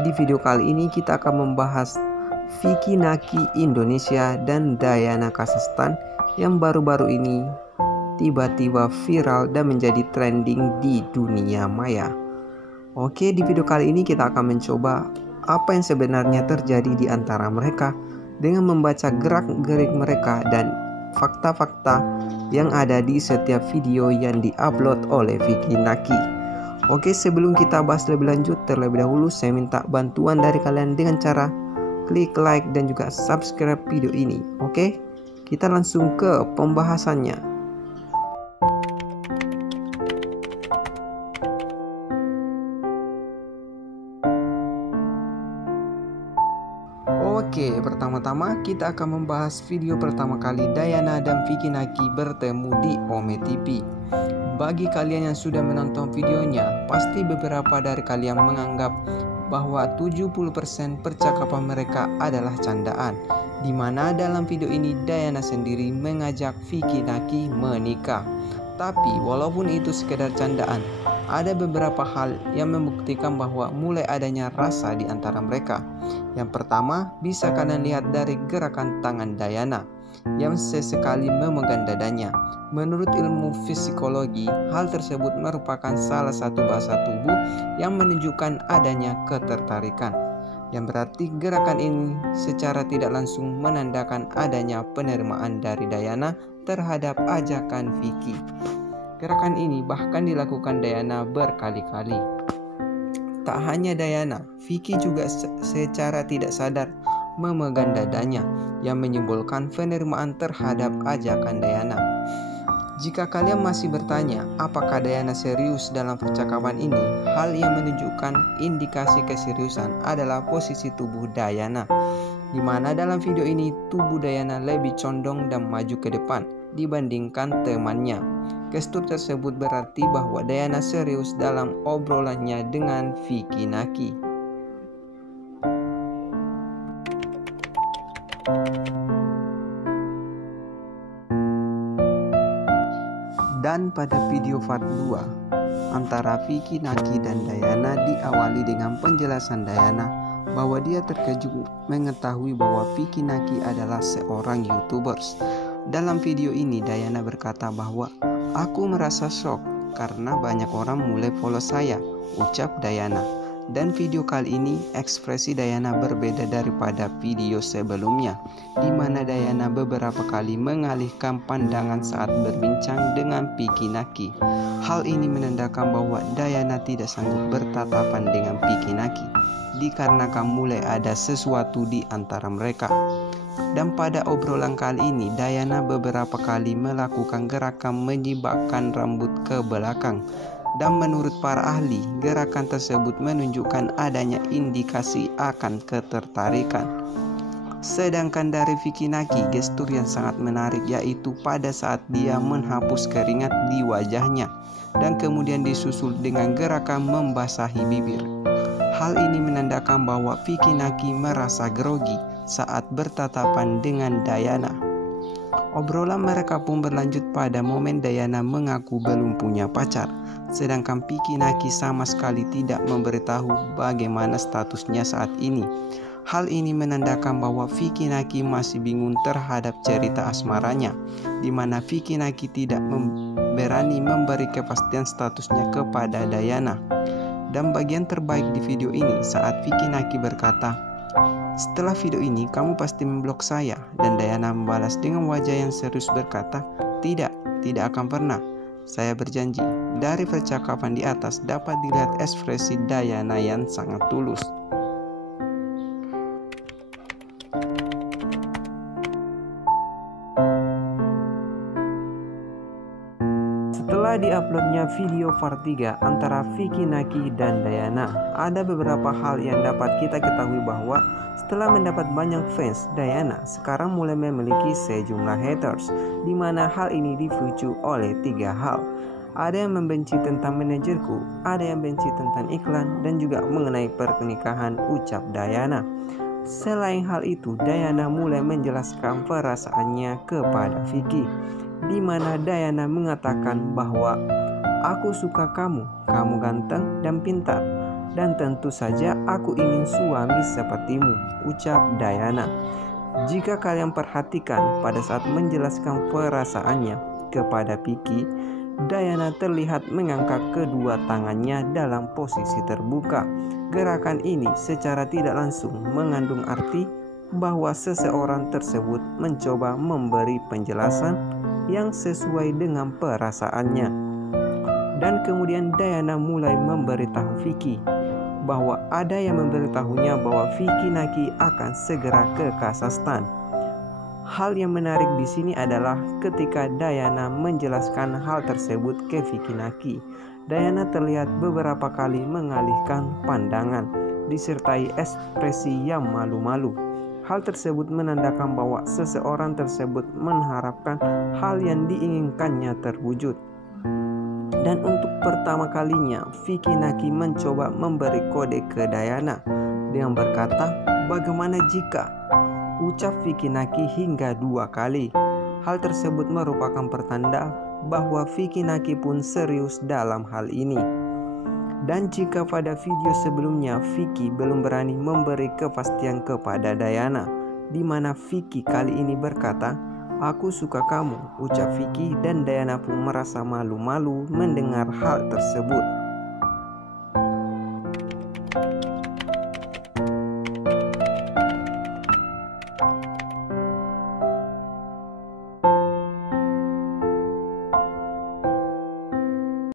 Di video kali ini kita akan membahas Vicky Naki Indonesia dan Dayana Kazakhstan yang baru-baru ini tiba-tiba viral dan menjadi trending di dunia maya. Oke, di video kali ini kita akan mencoba apa yang sebenarnya terjadi di antara mereka dengan membaca gerak-gerik mereka dan fakta-fakta yang ada di setiap video yang diupload oleh Vicky Naki. Oke, sebelum kita bahas lebih lanjut, terlebih dahulu saya minta bantuan dari kalian dengan cara klik like dan juga subscribe video ini. Oke, kita langsung ke pembahasannya. Oke, pertama-tama kita akan membahas video pertama kali Dayana dan Vicky Naki bertemu di Ome TV. Bagi kalian yang sudah menonton videonya, pasti beberapa dari kalian menganggap bahwa 70% percakapan mereka adalah candaan, di mana dalam video ini Dayana sendiri mengajak Vicky Naki menikah. Tapi walaupun itu sekedar candaan, ada beberapa hal yang membuktikan bahwa mulai adanya rasa di antara mereka. Yang pertama, bisa kalian lihat dari gerakan tangan Dayana yang sesekali memegang dadanya. Menurut ilmu psikologi, hal tersebut merupakan salah satu bahasa tubuh yang menunjukkan adanya ketertarikan, yang berarti gerakan ini secara tidak langsung menandakan adanya penerimaan dari Dayana terhadap ajakan Vicky. Gerakan ini bahkan dilakukan Dayana berkali-kali. Tak hanya Dayana, Vicky juga secara tidak sadar memegang dadanya yang menyimbolkan penerimaan terhadap ajakan Dayana. Jika kalian masih bertanya apakah Dayana serius dalam percakapan ini, hal yang menunjukkan indikasi keseriusan adalah posisi tubuh Dayana, di mana dalam video ini tubuh Dayana lebih condong dan maju ke depan dibandingkan temannya. Gestur tersebut berarti bahwa Dayana serius dalam obrolannya dengan Vicky Naki. Dan pada video part 2 antara Vicky Naki dan Dayana diawali dengan penjelasan Dayana bahwa dia terkejut mengetahui bahwa Vicky Naki adalah seorang YouTubers. Dalam video ini Dayana berkata bahwa aku merasa shock karena banyak orang mulai follow saya, ucap Dayana. Dan video kali ini ekspresi Dayana berbeda daripada video sebelumnya, di mana Dayana beberapa kali mengalihkan pandangan saat berbincang dengan Vicky Naki. Hal ini menandakan bahwa Dayana tidak sanggup bertatapan dengan Vicky Naki, dikarenakan mulai ada sesuatu di antara mereka. Dan pada obrolan kali ini Dayana beberapa kali melakukan gerakan menyibakkan rambut ke belakang. Dan menurut para ahli, gerakan tersebut menunjukkan adanya indikasi akan ketertarikan. Sedangkan dari Vicky Naki, gestur yang sangat menarik yaitu pada saat dia menghapus keringat di wajahnya dan kemudian disusul dengan gerakan membasahi bibir. Hal ini menandakan bahwa Vicky Naki merasa grogi saat bertatapan dengan Dayana. Obrolan mereka pun berlanjut pada momen Dayana mengaku belum punya pacar, sedangkan Vicky Naki sama sekali tidak memberitahu bagaimana statusnya saat ini. Hal ini menandakan bahwa Vicky Naki masih bingung terhadap cerita asmaranya, di mana Vicky Naki tidak berani memberi kepastian statusnya kepada Dayana. Dan bagian terbaik di video ini saat Vicky Naki berkata, "Setelah video ini kamu pasti memblok saya," dan Dayana membalas dengan wajah yang serius berkata, tidak akan pernah. Saya berjanji." Dari percakapan di atas dapat dilihat ekspresi Dayana yang sangat tulus. Setelah diuploadnya video part 3 antara Vicky Naki dan Dayana, ada beberapa hal yang dapat kita ketahui bahwa setelah mendapat banyak fans, Dayana sekarang mulai memiliki sejumlah haters, di mana hal ini dipicu oleh 3 hal. Ada yang membenci tentang manajerku, ada yang benci tentang iklan, dan juga mengenai pernikahan, ucap Dayana. Selain hal itu, Dayana mulai menjelaskan perasaannya kepada Vicky, di mana Dayana mengatakan bahwa aku suka kamu, kamu ganteng dan pintar. Dan tentu saja aku ingin suami sepertimu, ucap Diana. Jika kalian perhatikan pada saat menjelaskan perasaannya kepada Vicky, Diana terlihat mengangkat kedua tangannya dalam posisi terbuka. Gerakan ini secara tidak langsung mengandung arti bahwa seseorang tersebut mencoba memberi penjelasan yang sesuai dengan perasaannya. Dan kemudian Diana mulai memberitahu Vicky bahwa ada yang memberitahunya bahwa Vicky Naki akan segera ke Kazakhstan. Hal yang menarik di sini adalah ketika Diana menjelaskan hal tersebut ke Vicky Naki, Diana terlihat beberapa kali mengalihkan pandangan disertai ekspresi yang malu-malu. Hal tersebut menandakan bahwa seseorang tersebut mengharapkan hal yang diinginkannya terwujud. Dan untuk pertama kalinya, Vicky Naki mencoba memberi kode ke Diana dengan berkata, "Bagaimana jika?" Ucap Vicky Naki hingga 2 kali. Hal tersebut merupakan pertanda bahwa Vicky Naki pun serius dalam hal ini. Dan jika pada video sebelumnya Vicky belum berani memberi kepastian kepada Diana, di mana Vicky kali ini berkata, "Aku suka kamu," ucap Vicky, dan Diana pun merasa malu-malu mendengar hal tersebut.